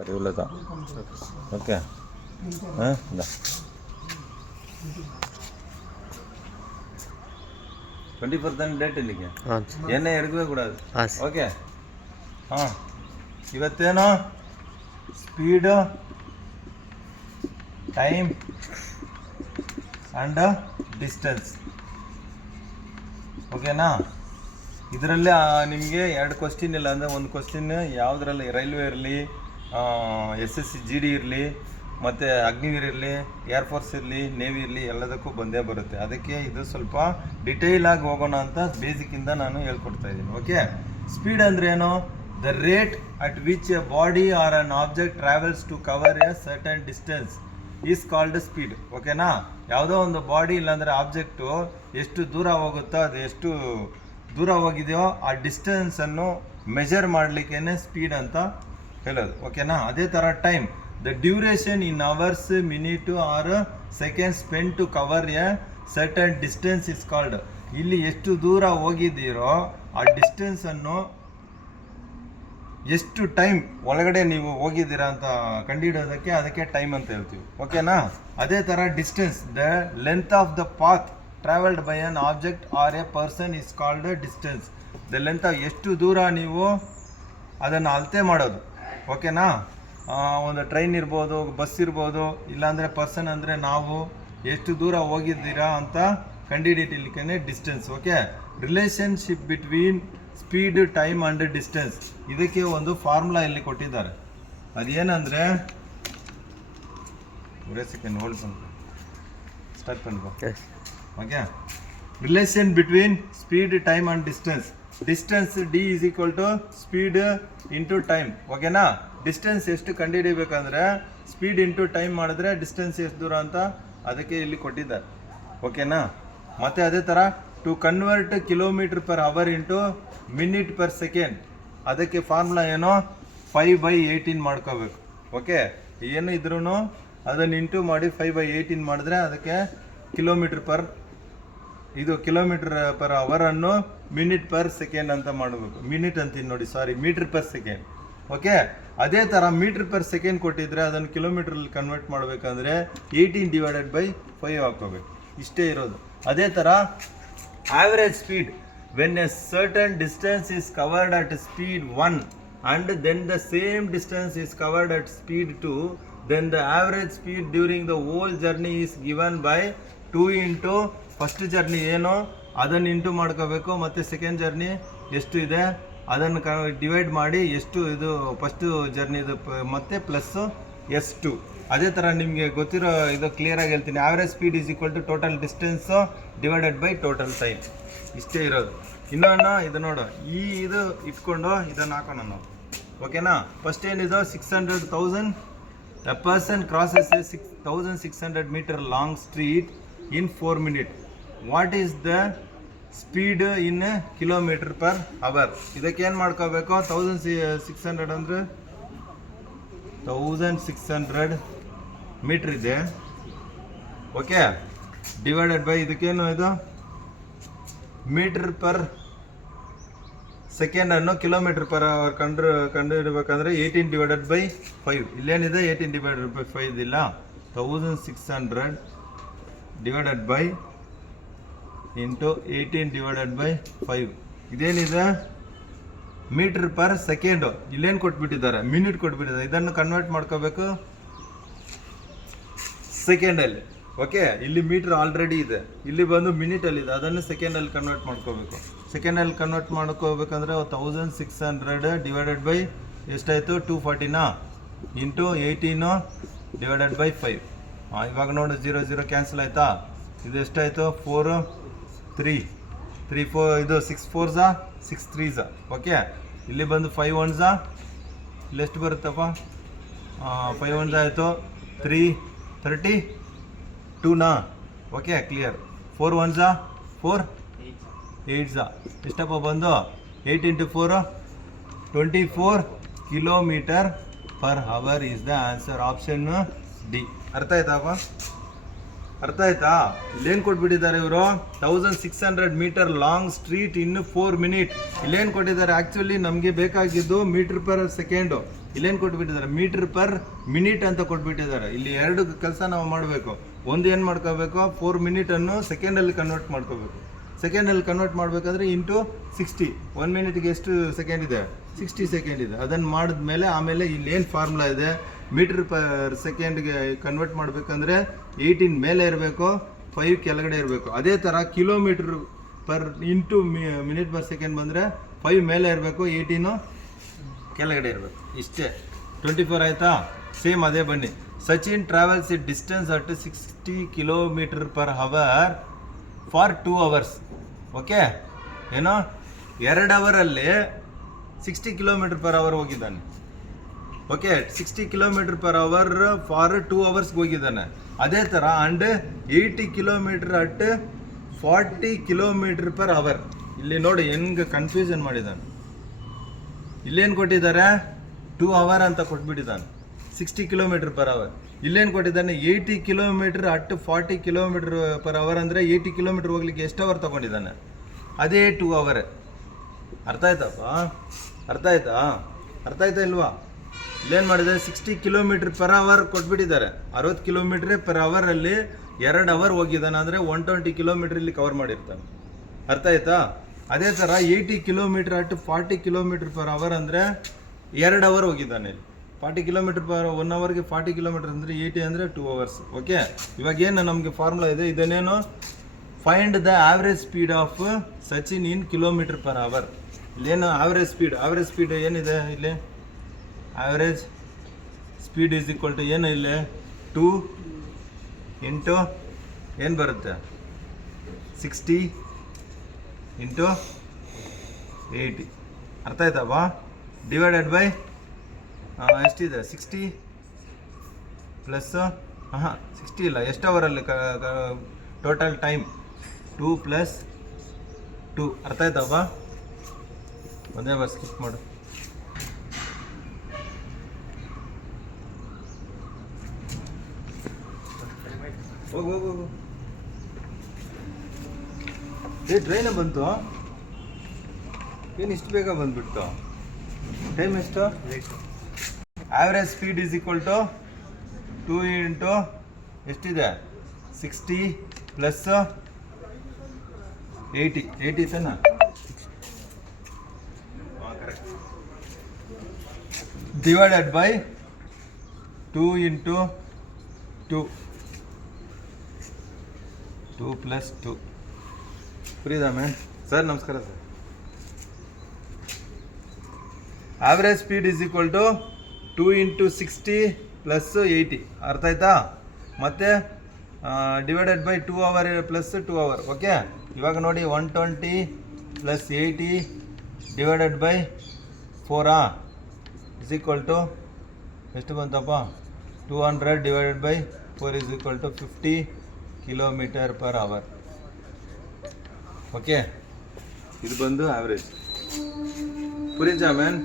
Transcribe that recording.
അറിയുള്ളതാ okay இந்த 24 தானே date ಇಲ್ಲಿಗೆ ಏನೇ ಎಡಗவே ಕೂಡದು ಓಕೆ ಇವತ್ತೇನು ಸ್ಪೀಡ್ ಟೈಮ್ ಆ್ಯಂಡ್ ಡಿಸ್ಟೆನ್ಸ್ ಓಕೆನಾ. ಇದರಲ್ಲಿ ನಿಮಗೆ 2 ಕ್ವಶ್ಚಿನ್ ಇಲ್ಲ ಅಂದರೆ ಒಂದು ಕ್ವಶ್ಚಿನ್ ಯಾವುದರಲ್ಲಿ ರೈಲ್ವೆ ಇರಲಿ, SSC GD ಇರಲಿ, ಮತ್ತು ಅಗ್ನಿವೀರ್ ಇರಲಿ, ಏರ್ಫೋರ್ಸ್ ಇರಲಿ, ನೇವಿ ಇರಲಿ, ಎಲ್ಲದಕ್ಕೂ ಬಂದೇ ಬರುತ್ತೆ. ಅದಕ್ಕೆ ಇದು ಸ್ವಲ್ಪ ಡಿಟೇಲಾಗಿ ಹೋಗೋಣ ಅಂತ ಬೇಸಿಕ್ಕಿಂದ ನಾನು ಹೇಳ್ಕೊಡ್ತಾ ಇದ್ದೀನಿ. ಓಕೆ, ಸ್ಪೀಡ್ ಅಂದರೆ ಏನು? The rate at which a body or an object travels to cover a certain distance is called speed. ಓಕೆನಾ. ಯಾವುದೋ ಒಂದು ಬಾಡಿ ಇಲ್ಲಾಂದರೆ ಆಬ್ಜೆಕ್ಟು ಎಷ್ಟು ದೂರ ಹೋಗುತ್ತೋ, ಅದು ಎಷ್ಟು ದೂರ ಹೋಗಿದೆಯೋ ಆ ಡಿಸ್ಟೆನ್ಸನ್ನು ಮೆಜರ್ ಮಾಡಲಿಕ್ಕೇ ಸ್ಪೀಡ್ ಅಂತ ಹೇಳೋದು. ಓಕೆನಾ. ಅದೇ ಥರ time, the duration in hours, minute or second spend to cover a certain distance is called. ಇಲ್ಲಿ ಎಷ್ಟು ದೂರ ಹೋಗಿದ್ದೀರೋ ಆ ಡಿಸ್ಟೆನ್ಸನ್ನು, ಎಷ್ಟು ಟೈಮ್ ಒಳಗಡೆ ನೀವು ಹೋಗಿದ್ದೀರಾ ಅಂತ ಕಂಡುಹಿಡಿಯೋದಕ್ಕೆ ಅದಕ್ಕೆ ಟೈಮ್ ಅಂತ ಹೇಳ್ತೀವಿ. ಓಕೆನಾ. ಅದೇ ಥರ distance, the length of the path travelled by an object or a person is called distance. The length of ಎಷ್ಟು ದೂರ ನೀವು ಅದನ್ನು ಅಳತೆ ಮಾಡೋದು. ಓಕೆನಾ. ಒಂದು ಟ್ರೈನ್ ಇರ್ಬೋದು, ಬಸ್ ಇರ್ಬೋದು, ಇಲ್ಲಾಂದರೆ ಪರ್ಸನ್ ಅಂದರೆ ನಾವು ಎಷ್ಟು ದೂರ ಹೋಗಿದ್ದೀರಾ ಅಂತ ಕಂಡುಹಿಡಿಯಲಿಕ್ಕೆ distance. Okay. Relationship between speed, time and distance, ಇದಕ್ಕೆ ಒಂದು ಫಾರ್ಮುಲಾ ಇಲ್ಲಿ ಕೊಟ್ಟಿದ್ದಾರೆ. ಅದೇನಂದರೆ ಸೆಕೆಂಡ್ ಹೋಲ್ಡ್ ಸ್ಟಾರ್ಟ್ ಪಣ್ಬೋ. Okay. Relation between speed, time and distance. Distance D is equal to speed into time. ಓಕೆನಾ. ಡಿಸ್ಟೆನ್ಸ್ ಎಷ್ಟು ಕಂಡುಹಿಡಿಬೇಕಂದ್ರೆ ಸ್ಪೀಡ್ ಇಂಟು ಟೈಮ್ ಮಾಡಿದ್ರೆ ಡಿಸ್ಟೆನ್ಸ್ ಎಷ್ಟು ದೂರ ಅಂತ ಅದಕ್ಕೆ ಇಲ್ಲಿ ಕೊಟ್ಟಿದ್ದಾರೆ. ಓಕೆನಾ. ಮತ್ತು ಅದೇ ಥರ to convert kilometre per hour into minute per second, ಅದಕ್ಕೆ ಫಾರ್ಮುಲಾ ಏನೋ 5/18 ಮಾಡ್ಕೋಬೇಕು. ಓಕೆ. ಏನು ಇದ್ರೂ ಅದನ್ನು ಇಂಟು ಮಾಡಿ 5/18 ಮಾಡಿದ್ರೆ ಅದಕ್ಕೆ ಕಿಲೋಮೀಟರ್ ಪರ್ ಅವರನ್ನು ಮಿನಿಟ್ ಪರ್ ಸೆಕೆಂಡ್ ಅಂತ ಮಾಡಬೇಕು. ಮಿನಿಟ್ ಅಂತೀನಿ ನೋಡಿ, ಸಾರಿ, ಮೀಟರ್ ಪರ್ ಸೆಕೆಂಡ್. ಓಕೆ. ಅದೇ ಥರ ಮೀಟರ್ ಪರ್ ಸೆಕೆಂಡ್ ಕೊಟ್ಟಿದ್ರೆ ಅದನ್ನು ಕಿಲೋಮೀಟ್ರಲ್ಲಿ ಕನ್ವರ್ಟ್ ಮಾಡಬೇಕಂದ್ರೆ 18/5 ಹಾಕೋಬೇಕು. ಇಷ್ಟೇ ಇರೋದು. ಅದೇ ಥರ average speed, when A certain distance is covered at speed 1 and then the same distance is covered at speed 2, then the average speed during the whole journey is given by 2 into first journey ಏನು ಅದನ್ನು into ಮಾಡ್ಕೋಬೇಕು, ಮತ್ತು second journey ಎಷ್ಟು ಇದೆ ಅದನ್ನು divide ಮಾಡಿ ಎಷ್ಟು ಇದು ಫಸ್ಟು ಜರ್ನಿದು ಮತ್ತು ಪ್ಲಸ್ಸು S2. ಅದೇ ಥರ ನಿಮಗೆ ಗೊತ್ತಿರೋ ಇದು ಕ್ಲಿಯರಾಗಿ ಹೇಳ್ತೀನಿ. Average speed is equal to total distance divided by total time. ಇಷ್ಟೇ ಇರೋದು. ಇನ್ನೊಂದು ಇದು ನೋಡು, ಇದು ಇಟ್ಕೊಂಡು ಇದನ್ನು ಹಾಕೋಣ ನಾವು. ಓಕೆನಾ. ಫಸ್ಟ್ ಏನಿದು 600,000 a person crosses a 6,600 metre long street in 4 minutes. What is the speed in kilometre per hour? ಇದಕ್ಕೆ ಏನು ಮಾಡ್ಕೋಬೇಕು? 1600 ಅಂದರೆ 1600 ಮೀಟ್ರ್ ಇದೆ. ಓಕೆ. ಡಿವೈಡೆಡ್ ಬೈ ಇದಕ್ಕೇನು ಇದು ಮೀಟರ್ ಪರ್ ಸೆಕೆಂಡನ್ನು ಕಿಲೋಮೀಟರ್ ಪರ್ ಅವರ್ ಕಂಡುಹಿಡಬೇಕಂದ್ರೆ 18/5. ಇಲ್ಲೇನಿದೆ 18/5 ಇದಿಲ್ಲ. 1600 ಡಿವೈಡೆಡ್ ಬೈ ಇಂಟು 18/5. ಇದೇನಿದೆ ಮೀಟರ್ ಪರ್ ಸೆಕೆಂಡು. ಇಲ್ಲೇನು ಕೊಟ್ಬಿಟ್ಟಿದ್ದಾರೆ? ಮಿನಿಟ್ ಕೊಟ್ಬಿಟ್ಟಿದ್ದಾರೆ. ಇದನ್ನು ಕನ್ವರ್ಟ್ ಮಾಡ್ಕೋಬೇಕು ಸೆಕೆಂಡಲ್ಲಿ. ಓಕೆ. ಇಲ್ಲಿ ಮೀಟ್ರ್ ಆಲ್ರೆಡಿ ಇದೆ, ಇಲ್ಲಿ ಬಂದು ಮಿನಿಟಲ್ಲಿದೆ, ಅದನ್ನು ಸೆಕೆಂಡಲ್ಲಿ ಕನ್ವರ್ಟ್ ಮಾಡ್ಕೋಬೇಕು. ಸೆಕೆಂಡಲ್ಲಿ ಕನ್ವರ್ಟ್ ಮಾಡ್ಕೋಬೇಕಂದ್ರೆ 1600 ಡಿವೈಡೆಡ್ ಬೈ ಎಷ್ಟಾಯಿತು? 240 ಇಂಟು 18/5. ಇವಾಗ ನೋಡಿ 0 ಕ್ಯಾನ್ಸಲ್ ಆಯಿತಾ? ಇದು ಎಷ್ಟಾಯಿತು? 4 3 4 ಇದು 6 4s 6 3s. ಓಕೆ. ಇಲ್ಲಿ ಬಂದು 5 1s, ಇಲ್ಲಿ ಎಷ್ಟು ಬರುತ್ತಪ್ಪ? 5 1s ಆಯಿತು, 3 32 ಓಕೆ, ಕ್ಲಿಯರ್. 4 1s 4 8s ಎಷ್ಟಪ್ಪ ಬಂದು? 8 into 4 24 kilometre per hour is the answer. Option D. ಅರ್ಥ ಆಯ್ತಪ್ಪ? ಅರ್ಥ ಆಯ್ತಾ? ಇಲ್ಲೇನು ಕೊಟ್ಬಿಟ್ಟಿದ್ದಾರೆ ಇವರು? 1600 metre long street in 4 minutes. ಇಲ್ಲೇನು ಕೊಟ್ಟಿದ್ದಾರೆ? ಆ್ಯಕ್ಚುಲಿ ನಮಗೆ ಬೇಕಾಗಿದ್ದು ಮೀಟರ್ ಪರ್ ಸೆಕೆಂಡು. ಇಲ್ಲೇನು ಕೊಟ್ಬಿಟ್ಟಿದ್ದಾರೆ ಮೀಟರ್ ಪರ್ ಮಿನಿಟ್ ಅಂತ ಕೊಟ್ಬಿಟ್ಟಿದ್ದಾರೆ. ಇಲ್ಲಿ ಎರಡು ಕೆಲಸ ನಾವು ಮಾಡಬೇಕು. ಒಂದು ಏನು ಮಾಡ್ಕೋಬೇಕು, 4 ಮಿನಿಟನ್ನು ಸೆಕೆಂಡಲ್ಲಿ ಕನ್ವರ್ಟ್ ಮಾಡ್ಕೋಬೇಕು. ಸೆಕೆಂಡಲ್ಲಿ ಕನ್ವರ್ಟ್ ಮಾಡಬೇಕಂದ್ರೆ ಇಂಟು 60. 1 ಮಿನಿಟ್ಗೆ ಎಷ್ಟು ಸೆಕೆಂಡ್ ಇದೆ, 60 ಸೆಕೆಂಡ್ ಇದೆ. ಅದನ್ನು ಮಾಡಿದ್ಮೇಲೆ ಆಮೇಲೆ ಇಲ್ಲಿ ಏನು ಫಾರ್ಮುಲಾ ಇದೆ, ಮೀಟರ್ ಪರ್ ಸೆಕೆಂಡ್ಗೆ ಕನ್ವರ್ಟ್ ಮಾಡಬೇಕಂದ್ರೆ 18 ಮೇಲೆ ಇರಬೇಕು, 5 ಕೆಳಗಡೆ ಇರಬೇಕು. ಅದೇ ಥರ kilometre per into minute per second ಬಂದರೆ 5 ಮೇಲೆ ಇರಬೇಕು, 18 ಕೆಳಗಡೆ ಇರಬೇಕು. ಇಷ್ಟೇ. 24 ಆಯಿತಾ? ಸೇಮ್ ಅದೇ ಬನ್ನಿ. Sachin travels it distance at 60 kilometre per hour for 2 hours. Okay, ಏನೋ 2 ಅವರಲ್ಲಿ 60 ಕಿಲೋಮೀಟರ್ ಪರ್ ಅವರ್ ಹೋಗಿದ್ದಾನೆ. Okay, 60 kilometre per hour for 2 hours ಹೋಗಿದ್ದಾನೆ. ಅದೇ ಥರ and 80 kilometre at 40 kilometre per hour. ಇಲ್ಲಿ ನೋಡಿ ಹೆಂಗೆ ಕನ್ಫ್ಯೂಷನ್ ಮಾಡಿದ್ದಾನೆ. ಇಲ್ಲೇನು ಕೊಟ್ಟಿದ್ದಾರೆ, 2 hour ಅಂತ ಕೊಟ್ಬಿಟ್ಟಿದ್ದಾನೆ, 60 ಕಿಲೋಮೀಟರ್ ಪರ್ ಅವರ್. ಇಲ್ಲೇನು ಕೊಟ್ಟಿದ್ದಾನೆ, 80 kilometre at 40 kilometre per hour. ಅಂದರೆ 80 ಕಿಲೋಮೀಟರ್ ಹೋಗ್ಲಿಕ್ಕೆ ಎಷ್ಟು ಅವರ್ ತೊಗೊಂಡಿದ್ದಾನೆ, ಅದೇ 2 hour. ಅರ್ಥ ಆಯ್ತಪ್ಪ? ಅರ್ಥ ಆಯ್ತಾ ಇಲ್ವಾ? ಇಲ್ಲೇನು ಮಾಡಿದೆ, 60 ಕಿಲೋಮೀಟರ್ ಪರ್ ಅವರ್ ಕೊಟ್ಬಿಟ್ಟಿದ್ದಾರೆ. 60 ಕಿಲೋಮೀಟ್ರ್ ಪರ್ ಅವರಲ್ಲಿ 2 hour ಹೋಗಿದ್ದಾನೆ. ಅಂದರೆ 120 ಕಿಲೋಮೀಟ್ರ್ ಇಲ್ಲಿ ಕವರ್ ಮಾಡಿರ್ತಾನೆ. ಅರ್ಥ ಆಯ್ತಾ? ಅದೇ ಥರ 80 kilometre at 40 kilometre per hour ಅಂದರೆ 2 hour ಹೋಗಿದ್ದಾನೆ ಇಲ್ಲಿ. 40 ಕಿಲೋಮೀಟರ್ ಪರ್ 1 ಅವರ್ಗೆ 40 ಕಿಲೋಮೀಟರ್ ಅಂದರೆ 80 ಅಂದರೆ 2 hours. ಓಕೆ, ಇವಾಗ ಏನು ನಮಗೆ ಫಾರ್ಮುಲಾ ಇದೆ, ಇದನ್ನೇನು find the average speed of Sachin in kilometre per hour. ಇಲ್ಲೇನು ಆವ್ರೇಜ್ ಸ್ಪೀಡ್ ಏನಿದೆ ಇಲ್ಲಿ, average speed is equal to ಏನು ಇಲ್ಲಿ 2 ಇಂಟು ಏನು ಬರುತ್ತೆ 60 ಇಂಟು 80. ಅರ್ಥ ಆಯ್ತಪ್ಪ? ಡಿವೈಡೆಡ್ ಬೈ ಎಷ್ಟಿದೆ 60 ಪ್ಲಸ್ 60 ಇಲ್ಲ, ಎಷ್ಟು ಅವರಲ್ಲಿ ಟೋಟಲ್ ಟೈಮ್ 2 + 2. ಅರ್ಥ ಆಯ್ತಪ್ಪ? ಒಂದೇ ಬಾರ್ ಸ್ಕಿಪ್ ಮಾಡು. ಹೋಗು. ಟ್ರೈನೇ ಬಂತು, ಏನು ಇಷ್ಟು ಬೇಗ ಬಂದ್ಬಿಡ್ತು? ಟೈಮ್ ಎಷ್ಟು? Average speed is equal to 2 into ಎಷ್ಟಿದೆ 60 ಪ್ಲಸ್ 80 ತಾನೆ? Divided by 2 into 2 + 2. புரியுதா மேம்? ಸರ್ ನಮಸ್ಕಾರ sir. Average speed is equal to 2 into 60 plus 80. ಅರ್ಥ ಆಯ್ತಾ? ಮತ್ತು divided by 2 hour plus 2 hour. Okay, ಇವಾಗ ನೋಡಿ 120 plus 80 divided by 4 is equal to ಎಷ್ಟು ಬಂತಪ್ಪ? 200 divided by 4 is equal to 50 kilometre per hour. Okay, ಇದು ಬಂದು ಆವ್ರೇಜ್. ಪುರಿಜಾ ಮ್ಯಾನ್?